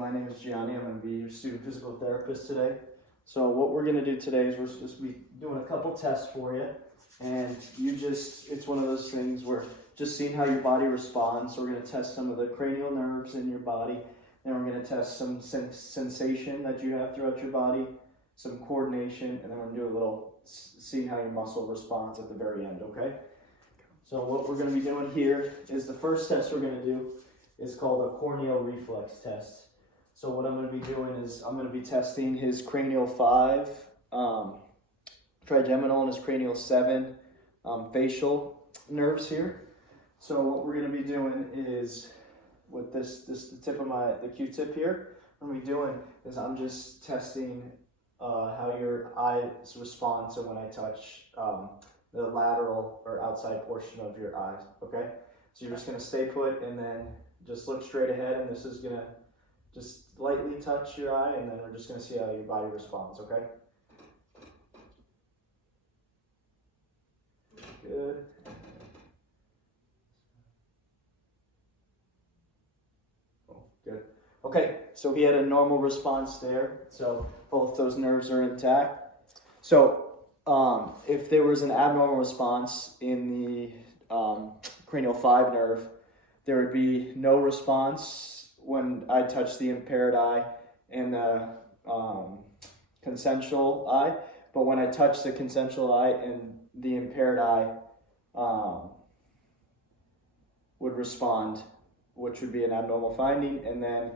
My name is Gianni. I'm going to be your student physical therapist today. So what we're going to do today is we're supposed to be doing a couple tests for you. And it's one of those things where just seeing how your body responds. So we're going to test some of the cranial nerves in your body. And we're going to test some sensation that you have throughout your body, some coordination, and then we're going to do a little seeing how your muscle responds at the very end, okay? So what we're going to be doing here is the first test we're going to do is called a corneal reflex test. So what I'm going to be doing is I'm going to be testing his cranial 5, trigeminal, and his cranial 7 facial nerves here. So what we're going to be doing is with the tip of the Q-tip here, what I'm going to be doing is I'm just testing how your eyes respond to when I touch the lateral or outside portion of your eyes, okay? So you're just going to stay put and then just look straight ahead, and this is going to just lightly touch your eye, and then we're just going to see how your body responds, okay? Good. Oh, good. Okay, so he had a normal response there, so both those nerves are intact. So if there was an abnormal response in the cranial 5 nerve, there would be no response when I touch the impaired eye and the consensual eye, but when I touch the consensual eye and the impaired eye would respond, which would be an abnormal finding. And then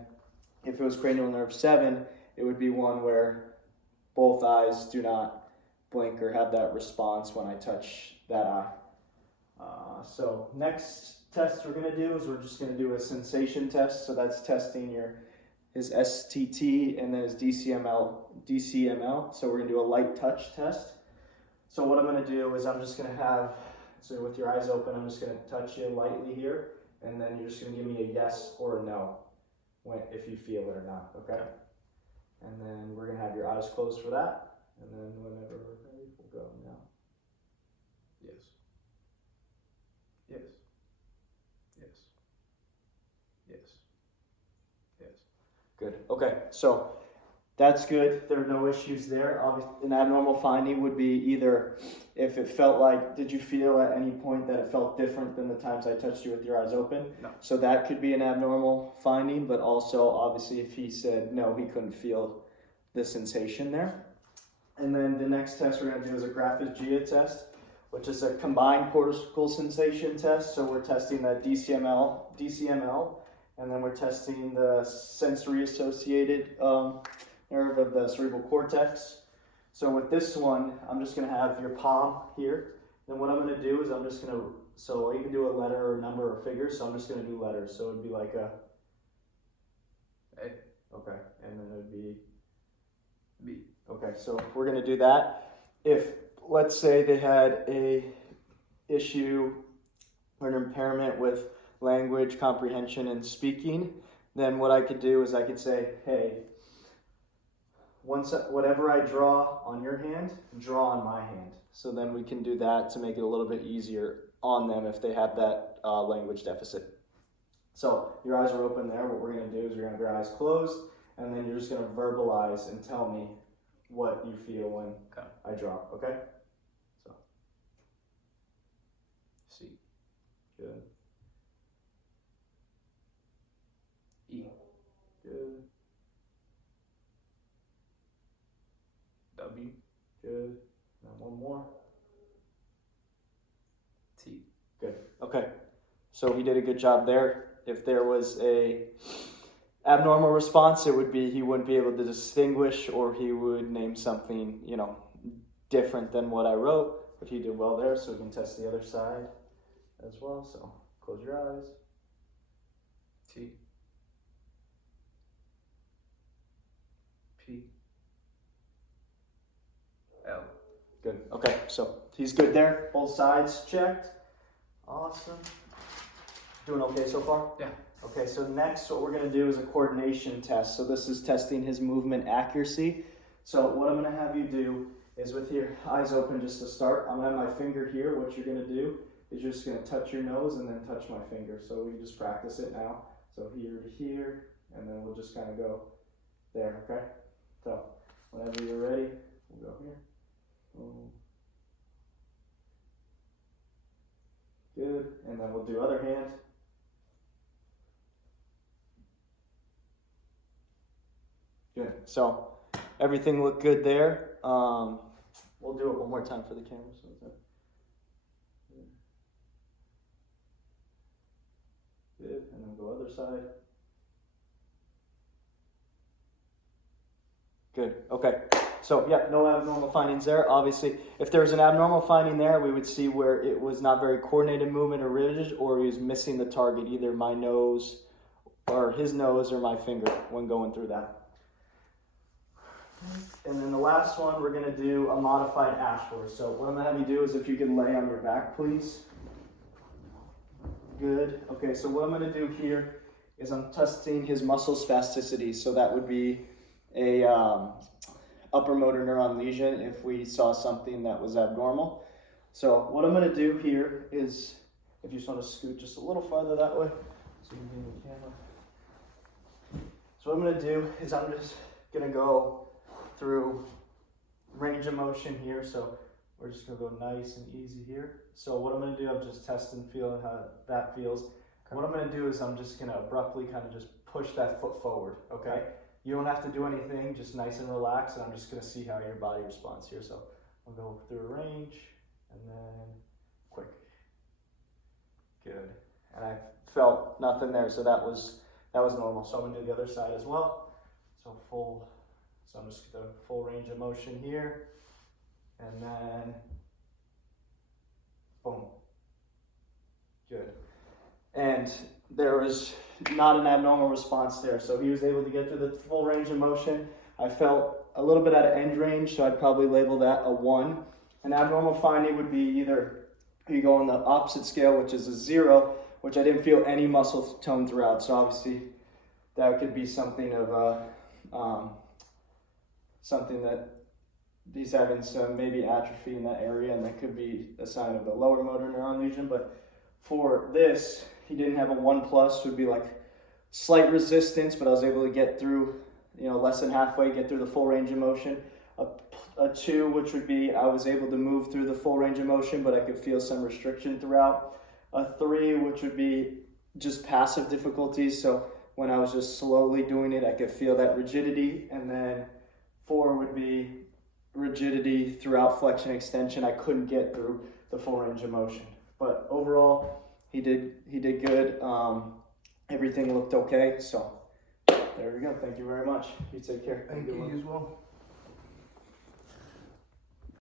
if it was cranial nerve 7, it would be one where both eyes do not blink or have that response when I touch that eye. So next test we're going to do is we're just going to do a sensation test. So that's testing his STT and then his DCML. So we're going to do a light touch test. So what I'm going to do is I'm just going to so with your eyes open, I'm just going to touch you lightly here, and then you're just going to give me a yes or a no if you feel it or not, okay? And then we're going to have your eyes closed for that, and then whenever we're ready, we'll go now. Yes. Yes. Yes. Yes. Yes. Good. Okay, so that's good. There are no issues there. Obviously, an abnormal finding would be either if it felt like, did you feel at any point that it felt different than the times I touched you with your eyes open? No. So that could be an abnormal finding, but also obviously if he said no, he couldn't feel the sensation there. And then the next test we're going to do is a Grafis-Gia test, which is a combined cortical sensation test. So we're testing that DCML, and then we're testing the sensory associated nerve of the cerebral cortex. So with this one, I'm just going to have your palm here. Then what I'm going to do is I'm just going to, so you can do a letter or number or figure, so I'm just going to do letters. So it would be like a A. Okay, and then it would be B. Okay, so we're going to do that. If, let's say they had a issue or an impairment with language comprehension and speaking, then what I could do is I could say, hey, whatever I draw on your hand, draw on my hand. So then we can do that to make it a little bit easier on them if they have that language deficit. So your eyes are open there. What we're going to do is you're going to have your eyes closed, and then you're just going to verbalize and tell me what you feel when I draw, okay? So. C. Good. E. Good. W. Good. Now one more. T. Good. Okay. So he did a good job there. If there was a abnormal response, it would be he wouldn't be able to distinguish, or he would name something, different than what I wrote. But he did well there, so we can test the other side as well. So close your eyes. T. P. L. Good. Okay, so he's good there. Both sides checked. Awesome. Doing okay so far? Yeah. Okay, so next what we're going to do is a coordination test. So this is testing his movement accuracy. So what I'm going to have you do is, with your eyes open just to start, I'm going to have my finger here. What you're going to do is you're just going to touch your nose and then touch my finger. So we just practice it now. So here to here, and then we'll just kind of go there, okay? So, whenever you're ready, we'll go here. Boom. Good, and then we'll do other hand. Good, so everything looked good there. We'll do it one more time for the camera. So good, and then go other side. Good, okay. So yeah, no abnormal findings there. Obviously, if there was an abnormal finding there, we would see where it was not very coordinated movement or rigid, or he was missing the target, either my nose or his nose or my finger when going through that. And then the last one, we're gonna do a modified Ashworth. So what I'm gonna have you do is if you can lay on your back, please. Good, okay, so what I'm gonna do here is I'm testing his muscle spasticity. So that would be a upper motor neuron lesion if we saw something that was abnormal. So what I'm gonna do here is, if you just wanna scoot just a little farther that way, so you can be in the camera. So what I'm gonna do is I'm just gonna go through range of motion here. So we're just gonna go nice and easy here. So what I'm gonna do, I'm just testing, feeling how that feels. And what I'm gonna do is I'm just gonna abruptly kind of just push that foot forward, okay? You don't have to do anything, just nice and relaxed, and I'm just gonna see how your body responds here. So I'll go through a range, and then quick. Good. And I felt nothing there, so that was normal. So I'm gonna do the other side as well. So I'm just gonna full range of motion here, and then boom. Good. And there was not an abnormal response there. So he was able to get through the full range of motion. I felt a little bit out of end range, so I'd probably label that a 1. An abnormal finding would be either you go on the opposite scale, which is a 0, which I didn't feel any muscle tone throughout. So obviously that could be something of a, something that he's having some maybe atrophy in that area, and that could be a sign of the lower motor neuron lesion. But for this, he didn't have a 1+, would be like slight resistance, but I was able to get through, less than halfway, get through the full range of motion. A 2, which would be I was able to move through the full range of motion, but I could feel some restriction throughout. A 3, which would be just passive difficulties. So when I was just slowly doing it, I could feel that rigidity. And then 4 would be rigidity throughout flexion extension. I couldn't get through the full range of motion. But overall, he did good. Everything looked okay. So there we go. Thank you very much. You take care. Thank you as well.